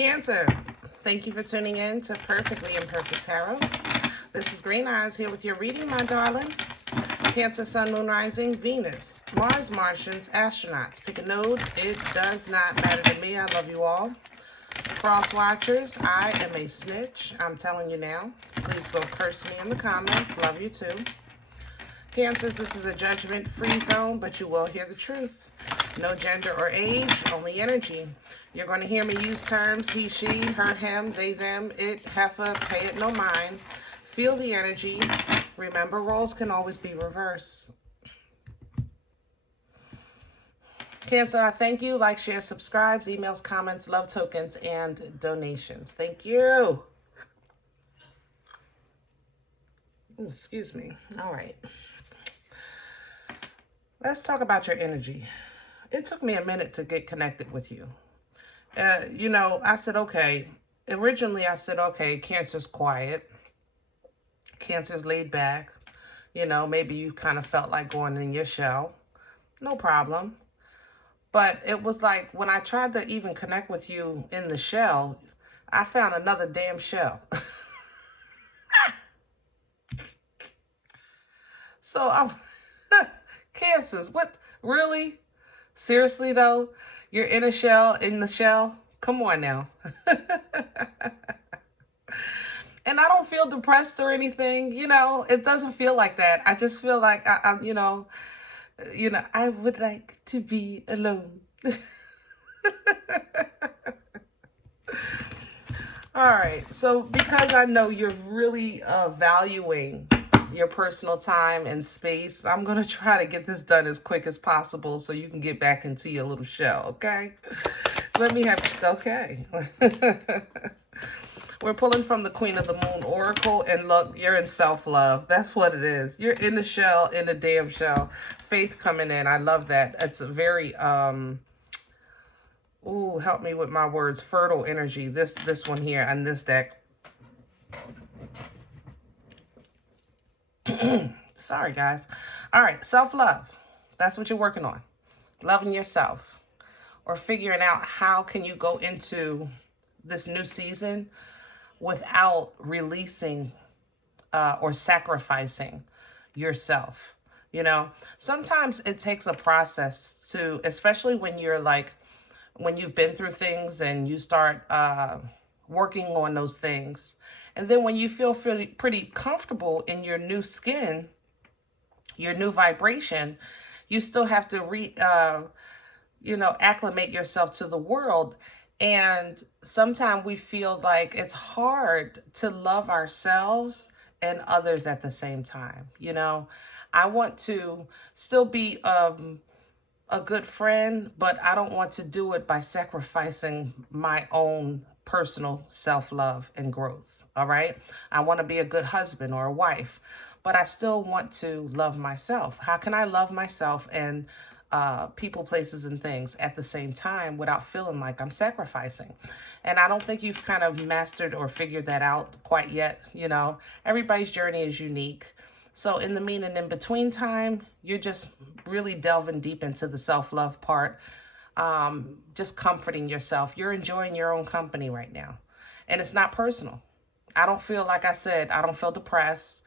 Cancer, thank you for tuning in to Perfectly Imperfect Tarot. This is Green Eyes here with your reading, my darling. Cancer, Sun, Moon, Rising, Venus, Mars, Martians, astronauts. Pick a node. It does not matter to me. I love you all. Cross watchers, I am a snitch. I'm telling you now. Please don't curse me in the comments. Love you too. Cancers, this is a judgment-free zone, but you will hear the truth. No gender or age, only energy. You're going to hear me use terms he, she, her, him, they, them, it, heifer, pay it no mind. Feel the energy. Remember, roles can always be reversed. Cancer, I thank you. Like, share, subscribes, emails, comments, love tokens, and donations. Thank you. Ooh, excuse me. All right. Let's talk about your energy. It took me a minute to get connected with you. I said, okay. Originally, I said, okay, Cancer's quiet. Cancer's laid back. Maybe you kind of felt like going in your shell. No problem. But it was like when I tried to even connect with you in the shell, I found another damn shell. So I'm... Cancers, what? Really? Seriously, though? You're in a shell, in the shell? Come on now. And I don't feel depressed or anything. It doesn't feel like that. I just feel like, I would like to be alone. All right. So because I know you're really valuing your personal time and space, I'm going to try to get this done as quick as possible so you can get back into your little shell, okay? Okay. We're pulling from the Queen of the Moon Oracle, and look, you're in self-love. That's what it is. You're in the shell, in the damn shell. Faith coming in. I love that. It's a very, help me with my words, fertile energy. This one here on this deck. Sorry, guys. All right, self-love. That's what you're working on. Loving yourself. Or figuring out how can you go into this new season without releasing or sacrificing yourself. Sometimes it takes a process to, especially when you've been through things and you start working on those things. And then when you feel pretty comfortable in your new skin, your new vibration, you still have to acclimate yourself to the world. And sometimes we feel like it's hard to love ourselves and others at the same time. I want to still be a good friend, but I don't want to do it by sacrificing my own personal self-love and growth. All right. I want to be a good husband or a wife, but I still want to love myself. How can I love myself and people, places, and things at the same time without feeling like I'm sacrificing? And I don't think you've kind of mastered or figured that out quite yet. Everybody's journey is unique. So in the mean and in between time, you're just really delving deep into the self-love part, just comforting yourself. You're enjoying your own company right now. And it's not personal. I don't feel, like I said, I don't feel depressed,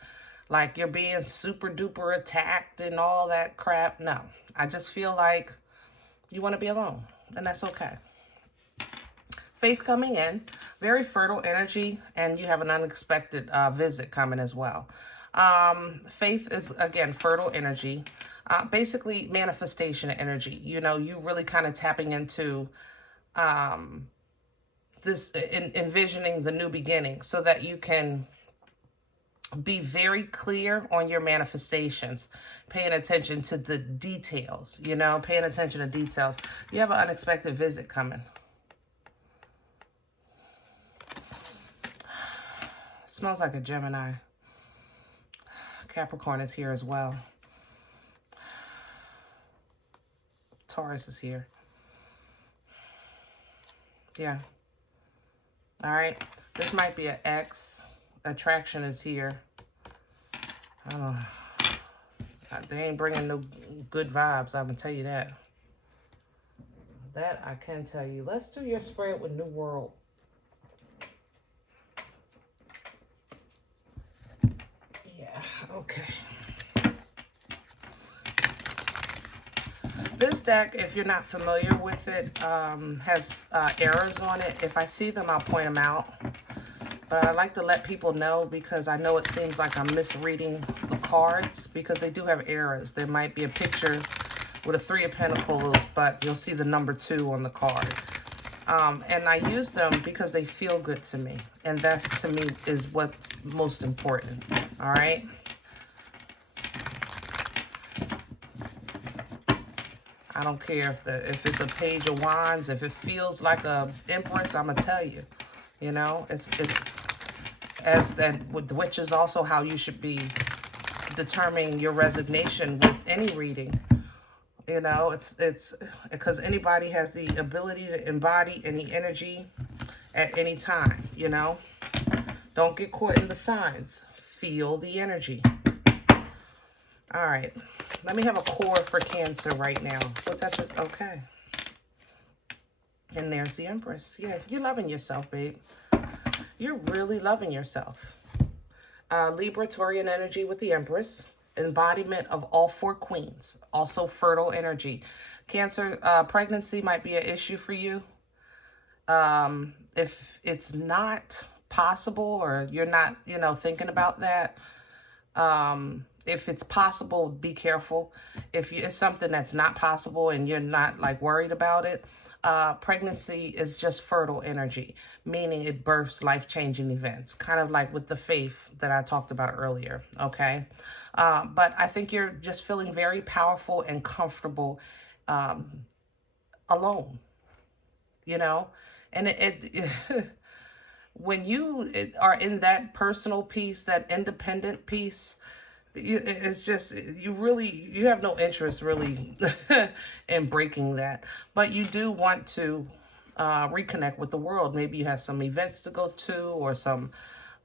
like you're being super duper attacked and all that crap. No, I just feel like you want to be alone, and that's okay. Faith coming in, very fertile energy, and you have an unexpected visit coming as well. Faith is, again, fertile energy, basically manifestation energy. You really kind of tapping into envisioning the new beginning so that you can be very clear on your manifestations, paying attention to the details, paying attention to details. You have an unexpected visit coming. Smells like a Gemini. Capricorn is here as well. Taurus is here. Yeah. All right. This might be an X. Attraction is here. I don't know. They ain't bringing no good vibes, I can tell you that. That I can tell you. Let's do your spread with New World. Okay. This deck, if you're not familiar with it, has errors on it. If I see them, I'll point them out. But I like to let people know because I know it seems like I'm misreading the cards because they do have errors. There might be a picture with a 3 of Pentacles, but you'll see the number 2 on the card. And I use them because they feel good to me. And that's, to me, is what's most important. All right? I don't care if it's a Page of Wands, if it feels like a Empress, I'm going to tell you. You know, which is also how you should be determining your resignation with any reading. You know, it's because anybody has the ability to embody any energy at any time, you know. Don't get caught in the signs. Feel the energy. All right. Let me have a core for Cancer right now. What's that? Okay. And there's the Empress. Yeah, you're loving yourself, babe. You're really loving yourself. Libra, Taurian energy with the Empress. Embodiment of all 4 queens. Also fertile energy. Cancer, pregnancy might be an issue for you. If it's not possible or you're not, you know, thinking about that, if it's possible, be careful. If it's something that's not possible and you're not like worried about it, pregnancy is just fertile energy, meaning it births life-changing events, kind of like with the faith that I talked about earlier, okay? But I think you're just feeling very powerful and comfortable alone, you know? And when you are in that personal peace, that independent peace, it's just, you have no interest really in breaking that. But you do want to reconnect with the world. Maybe you have some events to go to or some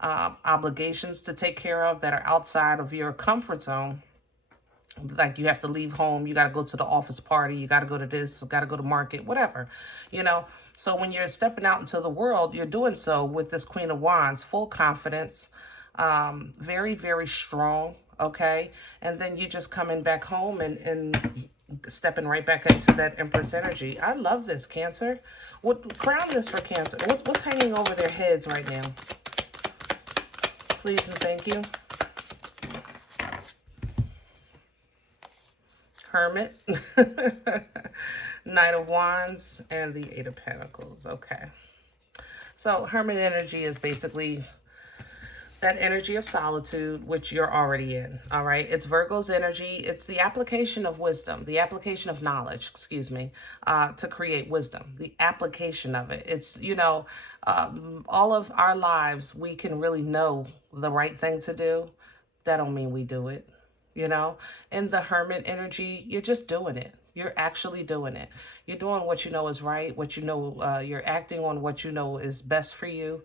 obligations to take care of that are outside of your comfort zone. Like you have to leave home, you got to go to the office party, you got to go to this, you got to go to market, whatever, you know. So when you're stepping out into the world, you're doing so with this Queen of Wands, full confidence, very, very strong, okay? And then you just coming back home and stepping right back into that Empress energy. I love this, Cancer. Crown this for Cancer. What's hanging over their heads right now? Please and thank you. Hermit, Knight of Wands, and the 8 of Pentacles. Okay. So Hermit energy is basically that energy of solitude, which you're already in. All right. It's Virgo's energy. It's the application of wisdom, the application of knowledge, excuse me, to create wisdom, the application of it. It's, you know, all of our lives, we can really know the right thing to do. That don't mean we do it. You know, in the Hermit energy, you're just doing it. You're actually doing it. You're doing what you know is right, what you know, you're acting on what you know is best for you.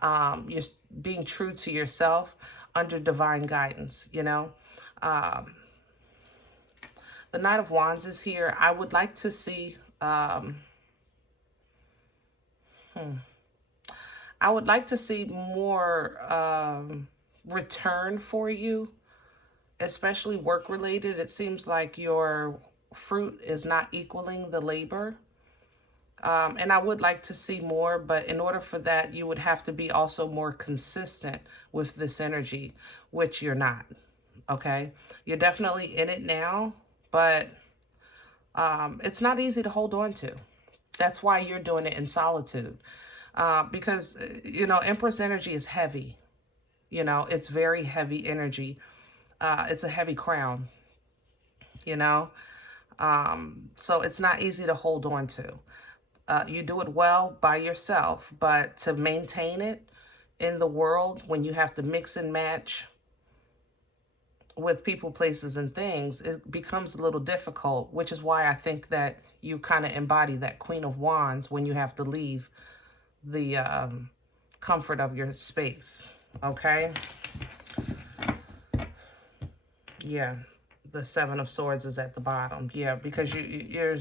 You're being true to yourself under divine guidance, you know. The Knight of Wands is here. I would like to see, I would like to see more return for you. Especially work-related. It seems like your fruit is not equaling the labor. And I would like to see more, but in order for that, you would have to be also more consistent with this energy, which you're not, okay? You're definitely in it now, but it's not easy to hold on to. That's why you're doing it in solitude. Because, you know, Empress energy is heavy. You know, it's very heavy energy. It's a heavy crown, you know, so it's not easy to hold on to. You do it well by yourself, but to maintain it in the world when you have to mix and match with people, places, and things, it becomes a little difficult, which is why I think that you kind of embody that Queen of Wands when you have to leave the comfort of your space, okay? Yeah, the 7 of Swords is at the bottom. Yeah, because you're...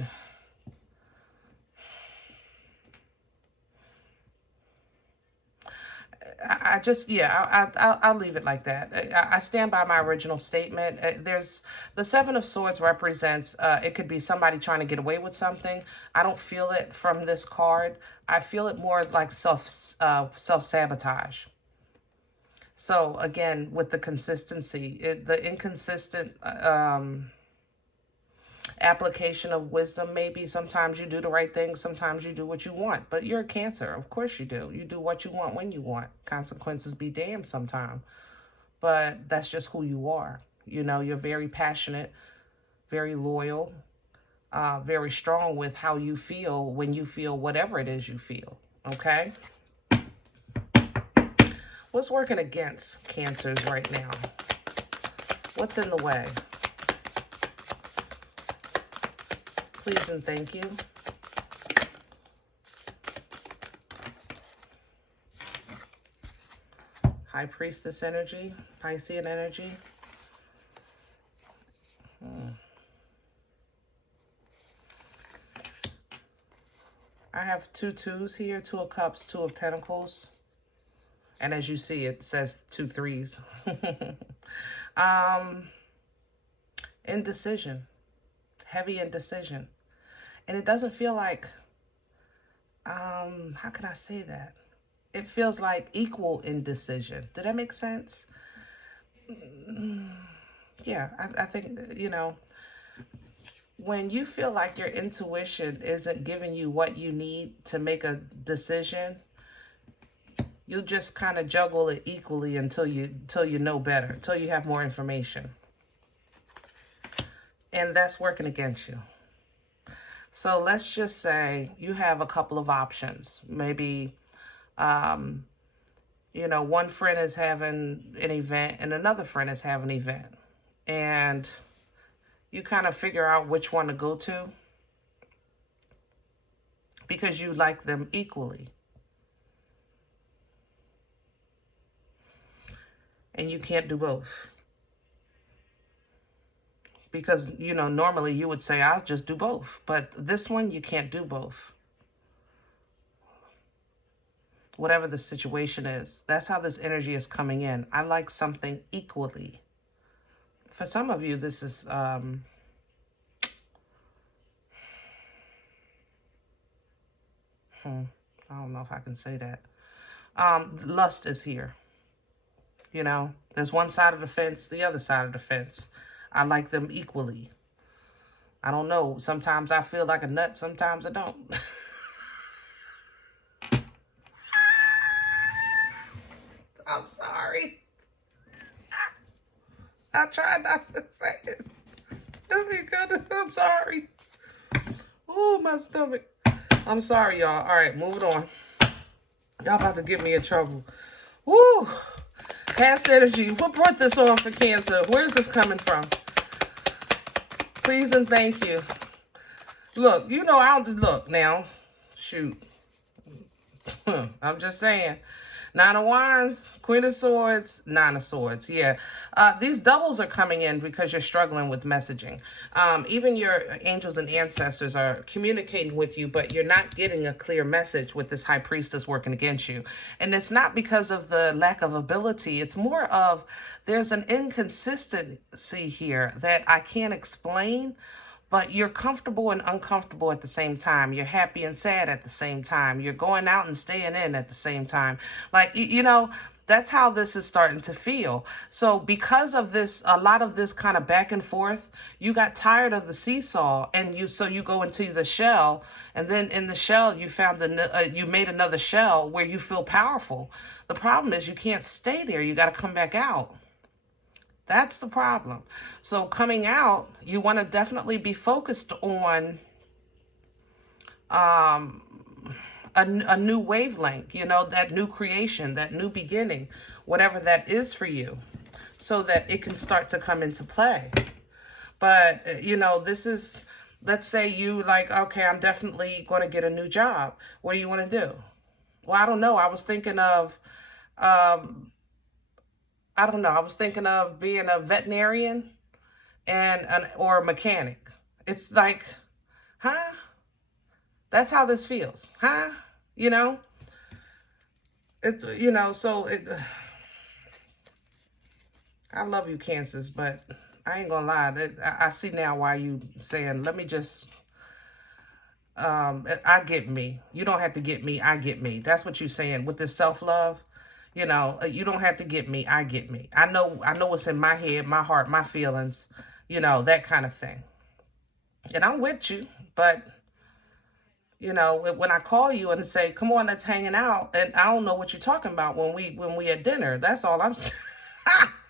I just, yeah, I'll leave it like that. I stand by my original statement. There's the Seven of Swords represents, it could be somebody trying to get away with something. I don't feel it from this card. I feel it more like self-sabotage. So again, with the consistency, the inconsistent application of wisdom, maybe sometimes you do the right thing, sometimes you do what you want, but you're a Cancer. Of course you do. You do what you want when you want. Consequences be damned sometime, but that's just who you are. You know, you're very passionate, very loyal, very strong with how you feel when you feel whatever it is you feel. Okay. What's working against Cancers right now? What's in the way? Please and thank you. High Priestess energy, Piscean energy. I have 2 twos here, 2 of Cups, 2 of Pentacles. And as you see, it says 2 threes. Indecision. Heavy indecision. And it doesn't feel like, how can I say that? It feels like equal indecision. Did that make sense? Yeah, I think, you know, when you feel like your intuition isn't giving you what you need to make a decision, you'll just kind of juggle it equally until you know better, until you have more information. And that's working against you. So let's just say you have a couple of options. Maybe, you know, one friend is having an event and another friend is having an event. And you kind of figure out which one to go to because you like them equally. And you can't do both. Because, you know, normally you would say, I'll just do both. But this one, you can't do both. Whatever the situation is, that's how this energy is coming in. I like something equally. For some of you, this is, I don't know if I can say that. Lust is here. You know, there's one side of the fence, the other side of the fence. I like them equally. I don't know. Sometimes I feel like a nut. Sometimes I don't. I'm sorry. I tried not to say it. I'm sorry. Oh, my stomach. I'm sorry, y'all. All right, move it on. Y'all about to get me in trouble. Woo. Past energy. What brought this on for Cancer? Where's this coming from? Please and thank you. Look, you know, look now. Shoot. I'm just saying. 9 of Wands, Queen of Swords, 9 of Swords. Yeah. These doubles are coming in because you're struggling with messaging. Even your angels and ancestors are communicating with you, but you're not getting a clear message with this High Priestess working against you. And it's not because of the lack of ability. It's more of there's an inconsistency here that I can't explain. But you're comfortable and uncomfortable at the same time. You're happy and sad at the same time. You're going out and staying in at the same time. Like, you know, that's how this is starting to feel. So because of this, a lot of this kind of back and forth, you got tired of the seesaw and so you go into the shell. And then in the shell, you found you made another shell where you feel powerful. The problem is you can't stay there. You got to come back out. That's the problem. So coming out, you want to definitely be focused on a new wavelength, you know, that new creation, that new beginning, whatever that is for you, so that it can start to come into play. But, you know, this is, let's say you like, okay, I'm definitely going to get a new job. What do you want to do? Well, I don't know. I was thinking of... I don't know. I was thinking of being a veterinarian or a mechanic. It's like, huh? That's how this feels, huh? You know? you know, so I love you, Cancers, but I ain't gonna lie. I see now why you saying, let me just, I get me. You don't have to get me. I get me. That's what you're saying with this self-love. You know, you don't have to get me. I get me. I know what's in my head, my heart, my feelings, you know, that kind of thing. And I'm with you, but you know, when I call you and say, come on, let's hanging out, and I don't know what you're talking about when we at dinner. That's all I'm saying.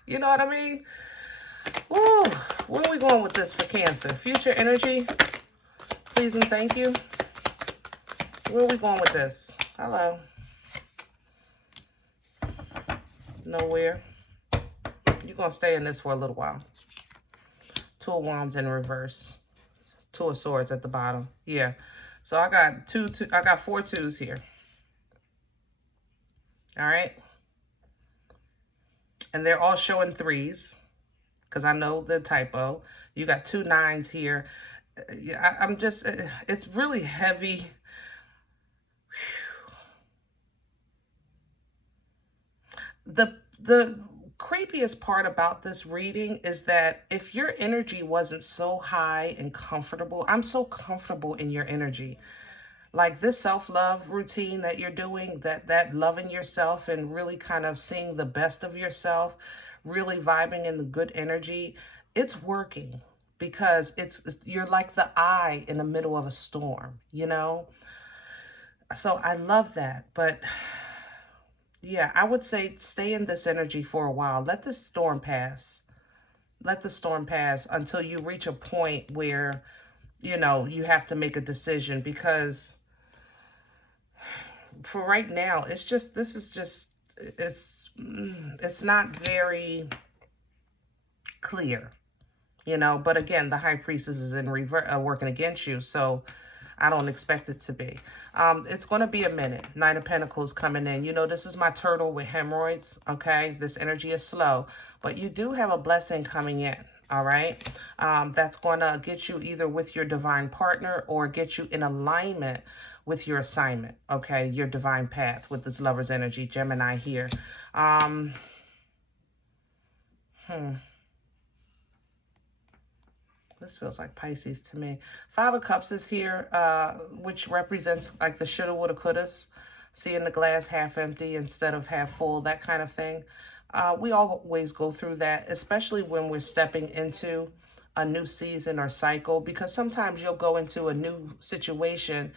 You know what I mean? Woo. Where are we going with this for Cancer? Future energy, please and thank you. Where are we going with this? Hello. Nowhere. You're going to stay in this for a little while. Two of Wands in reverse. Two of Swords at the bottom. Yeah. So I got I got 4 2s here. All right. And they're all showing 3s because I know the typo. You got 2 9s here. I'm just, it's really heavy. The creepiest part about this reading is that if your energy wasn't so high and comfortable, I'm so comfortable in your energy. Like this self-love routine that you're doing, that loving yourself and really kind of seeing the best of yourself, really vibing in the good energy, it's working because you're like the eye in the middle of a storm, you know? So I love that. But yeah, I would say stay in this energy for a while. Let the storm pass. Let the storm pass until you reach a point where, you know, you have to make a decision, because for right now, it's just, this is just, it's not very clear, you know. But again, the High Priestess is in reverse, working against you, so I don't expect it to be. It's going to be a minute. Nine of Pentacles coming in. You know, this is my turtle with hemorrhoids, okay? This energy is slow, but you do have a blessing coming in, all right? That's going to get you either with your divine partner or get you in alignment with your assignment, okay? Your divine path with this Lover's energy, Gemini here. This feels like Pisces to me. 5 of Cups is here, which represents like the shoulda, woulda, couldas. Seeing the glass half empty instead of half full, that kind of thing. We always go through that, especially when we're stepping into a new season or cycle, because sometimes you'll go into a new situation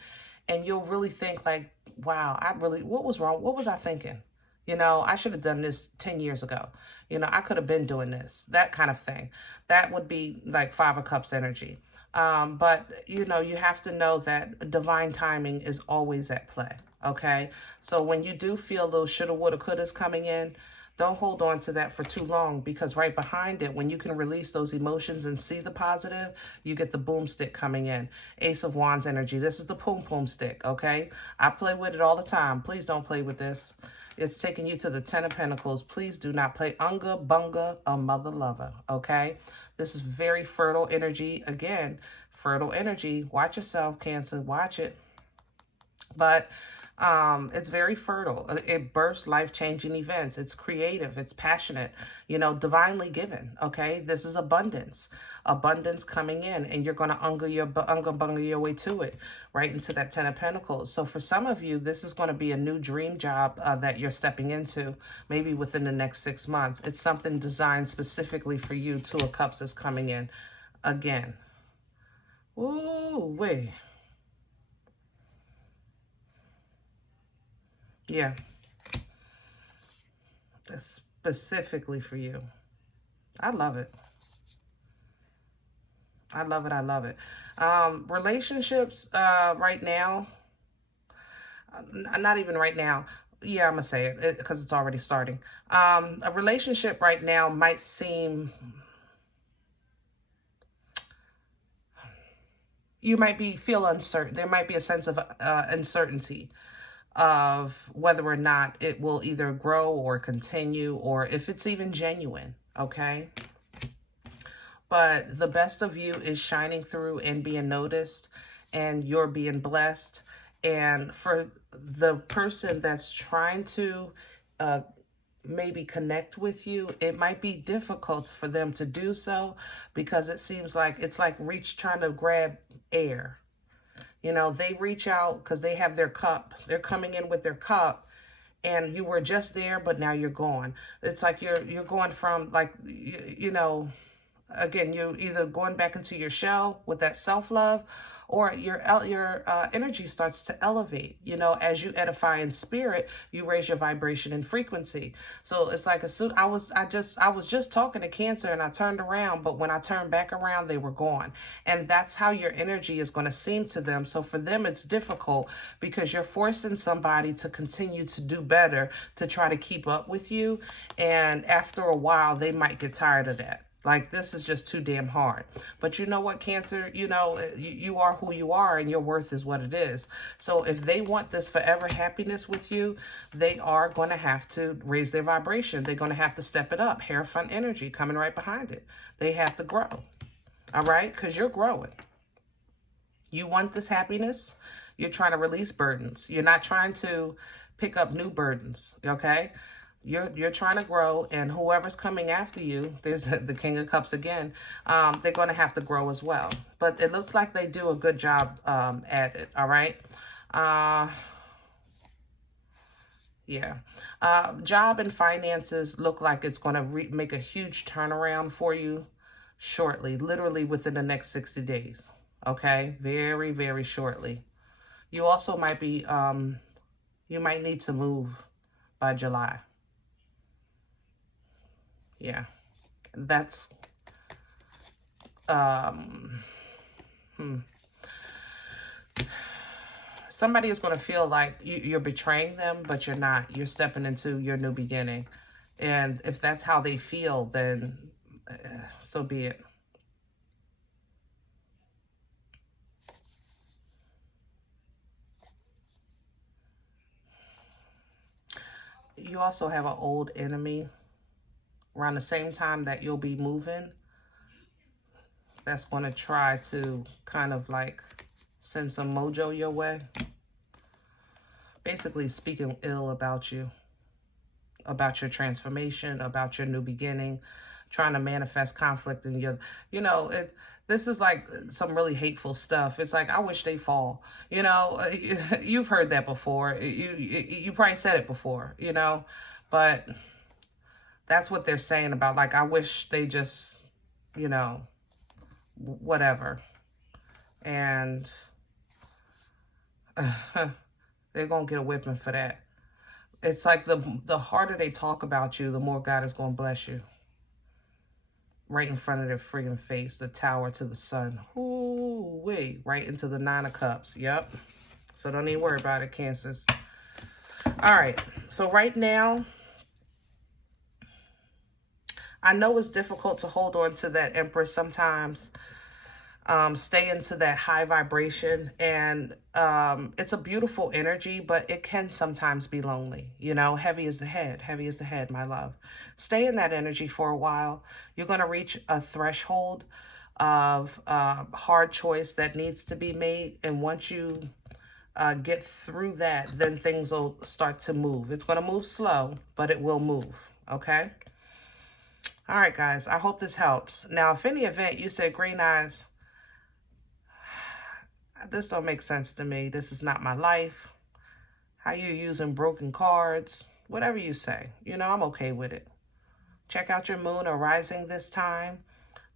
and you'll really think like, wow, what was wrong? What was I thinking? You know, I should have done this 10 years ago. You know, I could have been doing this, that kind of thing. That would be like 5 of Cups energy. But, you know, you have to know that divine timing is always at play, okay? So when you do feel those shoulda, woulda, couldas coming in, don't hold on to that for too long, because right behind it, when you can release those emotions and see the positive, you get the boomstick coming in. Ace of Wands energy. This is the pom-pom stick, okay? I play with it all the time. Please don't play with this. It's taking you to the 10 of Pentacles. Please do not play Unga Bunga a mother lover, okay? This is very fertile energy. Again, fertile energy. Watch yourself, Cancer. Watch it. But it's very fertile. It births life-changing events. It's creative. It's passionate, you know, divinely given, okay? This is abundance. Abundance coming in, and you're going to unga bunga your way to it, right into that 10 of Pentacles. So for some of you, this is going to be a new dream job that you're stepping into, maybe within the next 6 months. It's something designed specifically for you. 2 of Cups is coming in again. Ooh, wait. Yeah. That's specifically for you. I love it. I love it. I love it. Relationships right now, not even right now. Yeah, I'm going to say it because it's already starting. A relationship right now might seem, you might feel uncertain. There might be a sense of uncertainty of whether or not it will either grow or continue, or if it's even genuine, okay? But the best of you is shining through and being noticed, and you're being blessed, And for the person that's trying to maybe connect with you, it might be difficult for them to do so, because it seems like it's like trying to grab air. You know, they reach out because they have their cup. They're coming in with their cup, and you were just there, but now you're gone. It's like you're going from, like, you know, again, you're either going back into your shell with that self-love, or your energy starts to elevate. You know, as you edify in spirit, you raise your vibration and frequency. So it's like, I was just talking to Cancer, and I turned around, but when I turned back around, they were gone. And that's how your energy is going to seem to them. So for them, it's difficult because you're forcing somebody to continue to do better, to try to keep up with you. And after a while, they might get tired of that. Like, this is just too damn hard. But you know what, Cancer? You know, you are who you are, and your worth is what it is. So if they want this forever happiness with you, they are going to have to raise their vibration. They're going to have to step it up. Hierophant energy coming right behind it. They have to grow. All right? Because you're growing. You want this happiness. You're trying to release burdens. You're not trying to pick up new burdens. Okay? You're trying to grow, and whoever's coming after you, there's the King of Cups again, they're going to have to grow as well. But it looks like they do a good job at it, all right? Yeah. Job and finances look like it's going to make a huge turnaround for you shortly, literally within the next 60 days, okay? Very, very shortly. You also might be, you might need to move by July. Yeah, that's, somebody is going to feel like you're betraying them, but you're not. You're stepping into your new beginning. And if that's how they feel, then so be it. You also have an old enemy around the same time that you'll be moving, that's going to try to kind of like send some mojo your way. Basically speaking ill about you, about your transformation, about your new beginning, trying to manifest conflict in your, you know, this is like some really hateful stuff. It's like, I wish they fall. You know, you've heard that before. You probably said it before, you know, but that's what they're saying about, like, I wish they just, you know, whatever. And they're going to get a whipping for that. It's like the harder they talk about you, the more God is going to bless you. Right in front of their friggin' face, the tower to the sun. Ooh, wait, right into the Nine of Cups. Yep. So don't even worry about it, Cancers. All right. So right now, I know it's difficult to hold on to that Empress sometimes. Stay into that high vibration, and it's a beautiful energy, but it can sometimes be lonely. You know, heavy is the head, my love. Stay in that energy for a while. You're going to reach a threshold of hard choice that needs to be made, and once you get through that, then things will start to move. It's going to move slow, but it will move, okay? All right, guys, I hope this helps. Now, if in the event you said, Green Eyes, this don't make sense to me. This is not my life. How you using broken cards? Whatever you say. You know, I'm okay with it. Check out your moon or rising this time.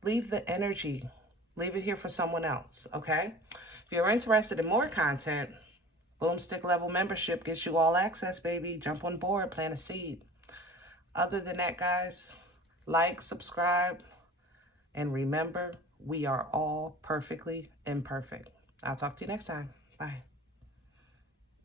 Leave the energy. Leave it here for someone else, okay? If you're interested in more content, Boomstick level membership gets you all access, baby. Jump on board, plant a seed. Other than that, guys, like, subscribe, and remember, we are all perfectly imperfect. I'll talk to you next time. Bye.